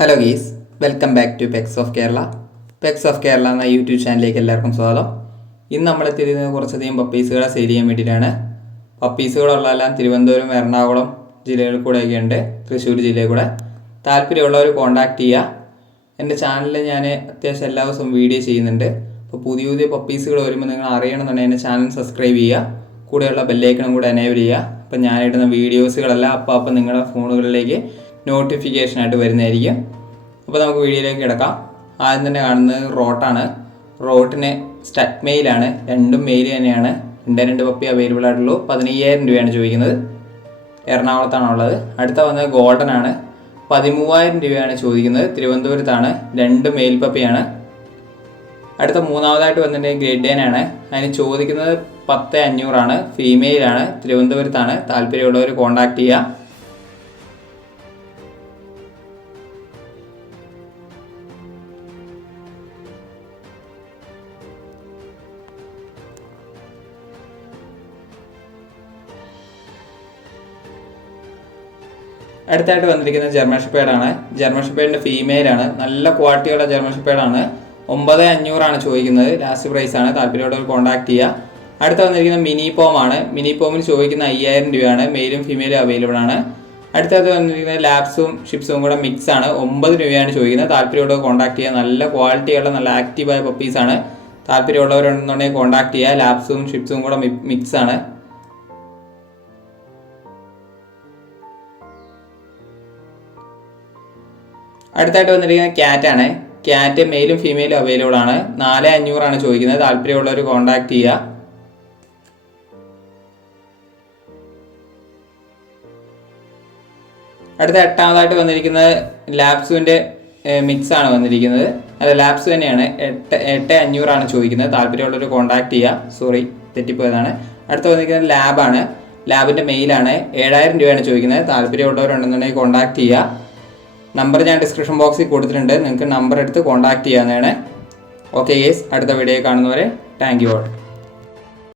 Hello geese, welcome back to peaks of Kerala. Peaks of Kerala എന്ന YouTube ചാനലിലേക്ക് എല്ലാവർക്കും സ്വാഗതം. ഇന്ന് നമ്മളെത്തിയിരിക്കുന്നത് കുറച്ചധികം പപ്പീസുകളെ സെയിൽ ചെയ്യാൻ വേണ്ടിയിട്ടാണ്. പപ്പീസുകളുള്ളതെല്ലാം തിരുവനന്തപുരം, എറണാകുളം ജില്ലകളിൽ കൂടെയൊക്കെ ഉണ്ട്, തൃശ്ശൂർ ജില്ലയിൽ കൂടെ. താല്പര്യമുള്ളവർ കോൺടാക്റ്റ് ചെയ്യുക. എൻ്റെ ചാനലിൽ ഞാൻ അത്യാവശ്യം എല്ലാ ദിവസവും വീഡിയോ ചെയ്യുന്നുണ്ട്. അപ്പോൾ പുതിയ പുതിയ പപ്പീസുകൾ വരുമ്പോൾ നിങ്ങൾ അറിയണമെന്നുണ്ടെങ്കിൽ എൻ്റെ ചാനൽ സബ്സ്ക്രൈബ് ചെയ്യുക, കൂടെയുള്ള ബെല്ലൈക്കണും കൂടെ എനേബിൾ ചെയ്യുക. അപ്പോൾ ഞാനിടുന്ന വീഡിയോസുകളെല്ലാം അപ്പം നിങ്ങളുടെ ഫോണുകളിലേക്ക് നോട്ടിഫിക്കേഷനായിട്ട് വരുന്നതായിരിക്കും. അപ്പോൾ നമുക്ക് വീഡിയോയിലേക്ക് കിടക്കാം. ആദ്യം തന്നെ കാണുന്നത് റോട്ടാണ്. റോട്ടിന് സ്റ്റഡ് മെയിലാണ്, രണ്ടും മെയിൽ തന്നെയാണ്. രണ്ട് പപ്പി അവൈലബിൾ ആയിട്ടുള്ളൂ. 15,000 രൂപയാണ് ചോദിക്കുന്നത്. എറണാകുളത്താണുള്ളത്. അടുത്ത വന്നത് ഗോൾഡൻ ആണ്. 13,000 രൂപയാണ് ചോദിക്കുന്നത്. തിരുവനന്തപുരത്താണ്, രണ്ട് മെയിൽ പപ്പിയാണ്. അടുത്ത മൂന്നാമതായിട്ട് വന്നിട്ടുണ്ടെങ്കിൽ ഗ്രേഡേനാണ്. അതിന് ചോദിക്കുന്നത് 10,500 ഫീമെയിലാണ്, തിരുവനന്തപുരത്താണ്. താല്പര്യമുള്ളവർ കോൺടാക്റ്റ് ചെയ്യുക. അടുത്തായിട്ട് വന്നിരിക്കുന്നത് ജർമ്മൻ ഷെപ്പേർഡാണ്. ജർമ്മൻ ഷെപ്പേർഡിൻ്റെ ഫീമെയിലാണ്, നല്ല ക്വാളിറ്റിയുള്ള ജർമ്മൻ ഷെപ്പേർഡാണ്. 9,500 ചോദിക്കുന്നത്. ലാസ്റ്റ് പ്രൈസാണ്. താല്പര്യമുള്ളവർ കോൺടാക്ട് ചെയ്യുക. അടുത്ത വന്നിരിക്കുന്നത് മിനി പോമാണ്. മിനി പോമിന് ചോദിക്കുന്ന 5,000 രൂപയാണ്. മെയിലും ഫീമെയിലും അവൈലബിൾ ആണ്. അടുത്തത് വന്നിരിക്കുന്നത് ലാബ്സും ഷിപ്സും കൂടെ മിക്സ് ആണ്. 9 രൂപയാണ് ചോദിക്കുന്നത്. താല്പര്യമുള്ളവർ കോൺടാക്ട് ചെയ്യുക. നല്ല ക്വാളിറ്റിയുള്ള നല്ല ആക്റ്റീവായ പപ്പീസാണ്. താല്പര്യമുള്ളവരുണ്ടെന്നുണ്ടെങ്കിൽ കോൺടാക്ട് ചെയ്യുക. ലാബ്സും ഷിപ്സും കൂടെ മിക്സ് ആണ്. അടുത്തായിട്ട് വന്നിരിക്കുന്നത് ക്യാറ്റാണ്. ക്യാറ്റ് മെയിലും ഫീമെയിലും അവൈലബിൾ ആണ്. 4,500 ചോദിക്കുന്നത്. താല്പര്യമുള്ളവർ കോൺടാക്ട് ചെയ്യുക. അടുത്ത എട്ടാമതായിട്ട് വന്നിരിക്കുന്നത് ലാബ്സുവിൻ്റെ മിക്സ് ആണ് വന്നിരിക്കുന്നത്. അത് ലാബ്സ് തന്നെയാണ്. 8,500 ചോദിക്കുന്നത്. താല്പര്യമുള്ളവർ കോൺടാക്ട് ചെയ്യുക. സോറി, തെറ്റിപ്പോയതാണ്. അടുത്ത വന്നിരിക്കുന്നത് ലാബാണ്. ലാബിൻ്റെ മെയിലാണ്. 7,000 രൂപയാണ് ചോദിക്കുന്നത്. താല്പര്യമുള്ളവരുണ്ടെന്നുണ്ടെങ്കിൽ കോൺടാക്ട് ചെയ്യുക. നമ്പർ ഞാൻ ഡിസ്ക്രിപ്ഷൻ ബോക്സിൽ കൊടുത്തിട്ടുണ്ട്. നിങ്ങൾക്ക് നമ്പർ എടുത്ത് കോൺടാക്ട് ചെയ്യാവുന്നതാണ്. ഓക്കെ ഗേസ്, അടുത്ത വീഡിയോ കാണുന്നവരെ താങ്ക് യു ഓൾ.